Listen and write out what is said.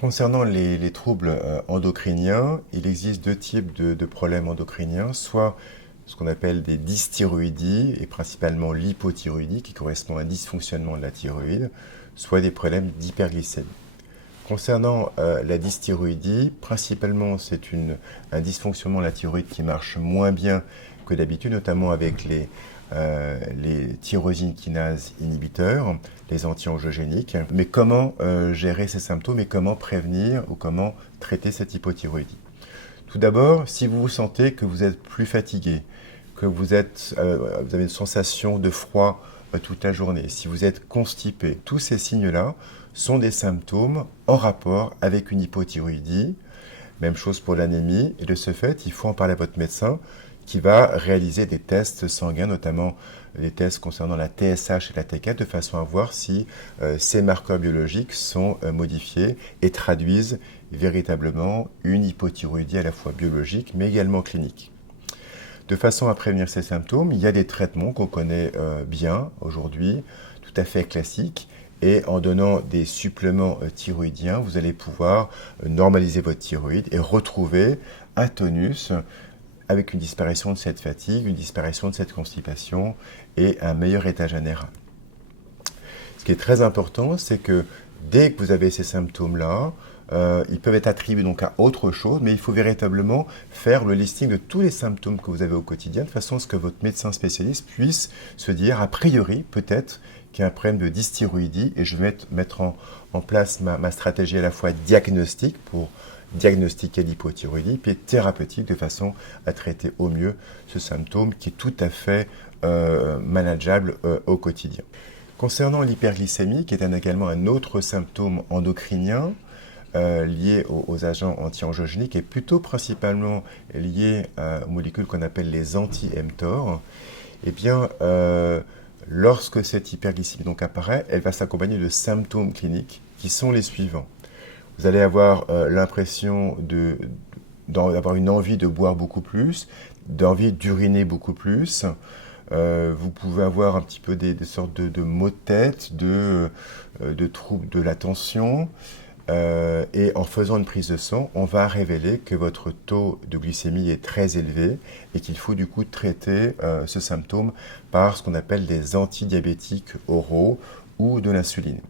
Concernant les troubles endocriniens, il existe deux types de problèmes endocriniens, soit ce qu'on appelle des dysthyroïdies, et principalement l'hypothyroïdie, qui correspond à un dysfonctionnement de la thyroïde, soit des problèmes d'hyperglycémie. Concernant la dysthyroïdie, principalement c'est un dysfonctionnement de la thyroïde qui marche moins bien que d'habitude, notamment avec les tyrosine kinases inhibiteurs, les anti-angiogéniques. Mais comment gérer ces symptômes et comment prévenir ou comment traiter cette hypothyroïdie? Tout d'abord, si vous vous sentez que vous êtes plus fatigué, que vous avez une sensation de froid toute la journée, si vous êtes constipé, tous ces signes-là sont des symptômes en rapport avec une hypothyroïdie. Même chose pour l'anémie, et de ce fait, il faut en parler à votre médecin qui va réaliser des tests sanguins, notamment les tests concernant la TSH et la T4, de façon à voir si ces marqueurs biologiques sont modifiés et traduisent véritablement une hypothyroïdie à la fois biologique mais également clinique. De façon à prévenir ces symptômes, il y a des traitements qu'on connaît bien aujourd'hui, tout à fait classiques, et en donnant des suppléments thyroïdiens, vous allez pouvoir normaliser votre thyroïde et retrouver un tonus avec une disparition de cette fatigue, une disparition de cette constipation et un meilleur état général. Ce qui est très important, c'est que dès que vous avez ces symptômes-là, ils peuvent être attribués donc à autre chose, mais il faut véritablement faire le listing de tous les symptômes que vous avez au quotidien, de façon à ce que votre médecin spécialiste puisse se dire, a priori, peut-être qu'il y a un problème de dysthyroïdie, et je vais mettre en place ma stratégie à la fois diagnostique pour diagnostiquer l'hypothyroïdie, puis thérapeutique de façon à traiter au mieux ce symptôme qui est tout à fait manageable au quotidien. Concernant l'hyperglycémie, qui est également un autre symptôme endocrinien, lié aux agents anti-angiogéniques et plutôt principalement lié aux molécules qu'on appelle les anti-mTOR, eh bien, lorsque cette hyperglycémie donc apparaît, elle va s'accompagner de symptômes cliniques qui sont les suivants. Vous allez avoir l'impression d'avoir une envie de boire beaucoup plus, d'envie d'uriner beaucoup plus. Vous pouvez avoir un petit peu des sortes de maux de tête, de troubles de l'attention. Et en faisant une prise de sang, on va révéler que votre taux de glycémie est très élevé et qu'il faut du coup traiter ce symptôme par ce qu'on appelle des antidiabétiques oraux ou de l'insuline.